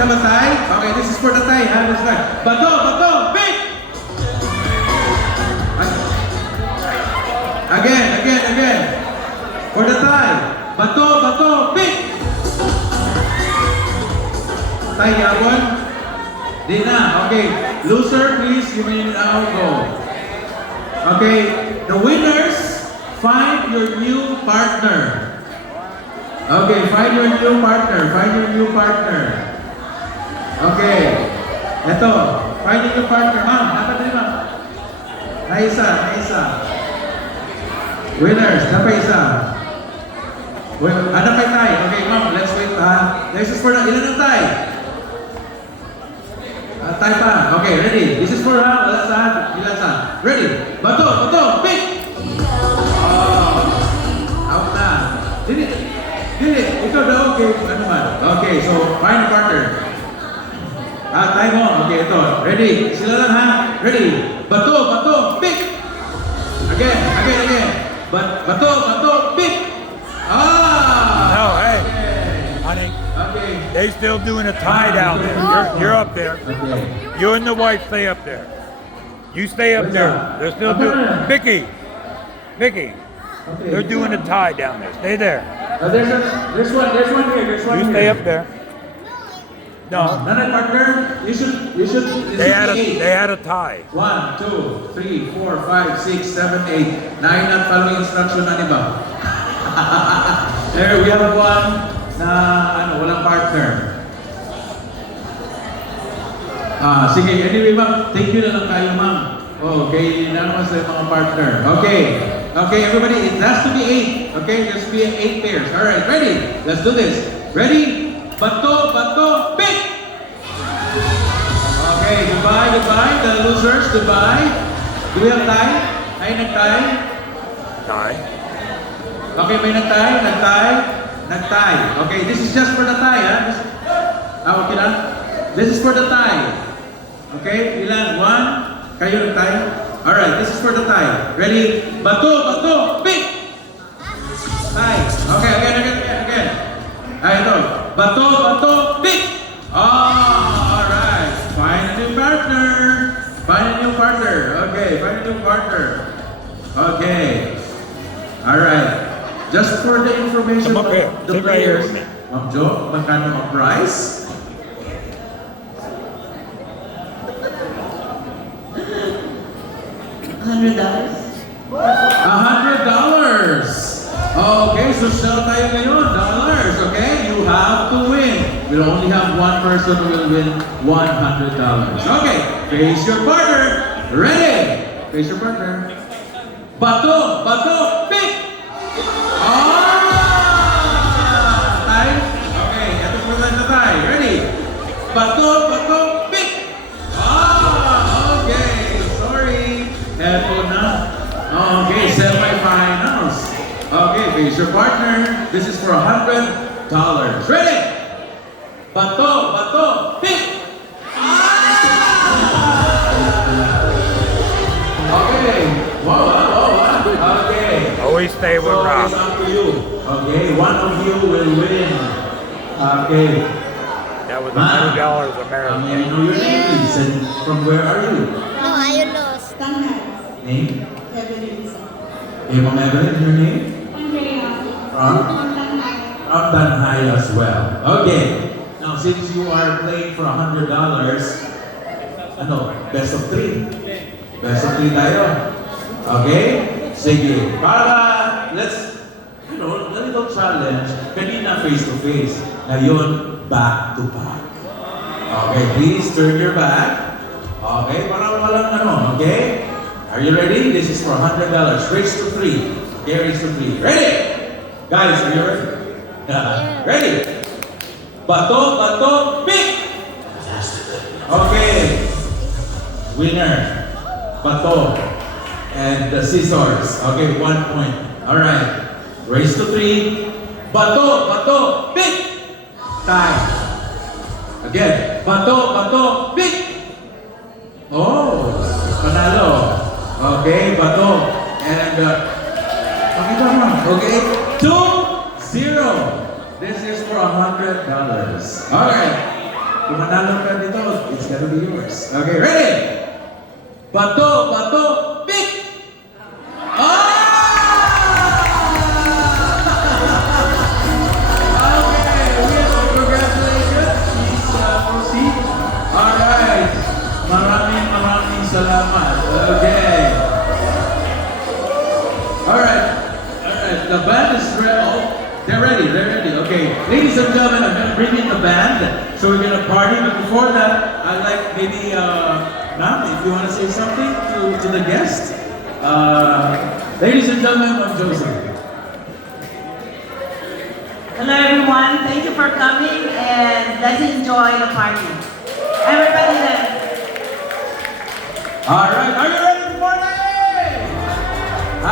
have a tie? Okay, this is for the tie. Have this tie. Bato, pick! Again. For the tie. Bato, pick! Tie yapon? Di na. Okay. Loser, please. You may now go. Okay. The winners, find your new partner. Okay, find your new partner. Okay. Ito. Find your new partner. Ma'am, dapat din ma'am. Naisa. Winners, dapat isa. Well, ano may tie? Okay, ma'am, let's wait. This is for the, ilan ang tie? Tie pa. Okay, ready? This is for wala saan. Ilan saan? Ready? Bato, pick! Out na. Dili. Ikaw daw, okay. Ano man? Okay, so, find a partner. Tie mo. Okay, ito. Ready? Sila lang ha? Ready? Bato, pick! Again. Bato, pick! No, hey. Okay. Honey, Okay. they still doing a tie down there. You're up there. Okay. You and the wife stay up there. You stay up there. They're still doing. Vicky, Okay. they're doing a tie down there. Stay there. There's one here. You stay up there. No, Another partner, you should. they had a tie. 1, 2, 3, 4, 5, 6, 7, 8, 9 at following instruction na ba? There we have one na walang partner. Sige, anyway ma'am, thank you na lang kayo ma'am. Okay, na naman sa mga partner. Okay, everybody, it has to be 8. Okay, there has to be 8 pairs. Alright, ready? Let's do this. Ready? Bato, pick! Okay, goodbye. The losers, goodbye. Do we have tie? Ay, nag-tie? Tie. Okay, may nag-tie. Okay, this is just for the tie, ha? Okay lang? This is for the tie. Okay, ilan? 1. Kayo nag-tie? Alright, this is for the tie. Ready? Bato, pick! Tie. Okay, again. Ay, ito. Bato, pick! Alright. Find a new partner. Okay, find a new partner. Okay. Alright. Just for the information Come up here. of the Sit right here. players. Ma'am Jo, magkano ang price? $100. $100. Okay, so sell tayo ngayon. Dollars, okay? You have to win. We'll only have one person who will win $100. Okay, face your partner. Ready? Face your partner. Bato, pick! Time? Okay, ito po na tayo. Ready? Bato, pick! Okay. Sorry. Eto na. Okay, semi-finals. Okay, face your partner. This is for $100. Ready? Bato, pick! Okay. Wow. Okay. Always stay with So Rob. it's up to you. Okay, one of you will win. Okay. That was Ma'am. $100 May I American. know your name, please? And from where are you? No, I lost. Name? Evelyn. Ma'am Evelyn, your name? Andrea. From? From Tanhay as well. Okay. Now, since you are playing for $100, best of 3. Best of 3 tayo. Okay? Sige. Para, let's, a little challenge. Kanina face-to-face. Ngayon, back-to-back. Okay, please turn your back. Okay, para walang okay? Are you ready? This is for $100. Race to 3. Okay, race to 3. Ready? Guys, are you ready? Ready? Bato, pick! Okay. Winner. Bato. And the scissors. Okay, 1 point. Alright. Race to 3. Bato, pick! Time. Again. Bato, pick! Oh, panalo. Okay, bato. And, pakita mo. Okay, 2-0. This is for $100. Alright. Kung manalo ka dito, it's gonna be yours. Okay, ready? Bato, bato, pick! Ah! Okay, congratulations. Please proceed. Alright. Maraming salamat. Okay. Alright. Alright. The band is ready. Oh, they're ready. Okay. Ladies and gentlemen, I'm gonna bring in the band. So we're gonna party, but before that, I'd like maybe ma'am, if you wanna say something to the guest. Ladies and gentlemen, I'm Joseph. Hello everyone, thank you for coming and let's enjoy the party. Everybody there. Alright, are you ready?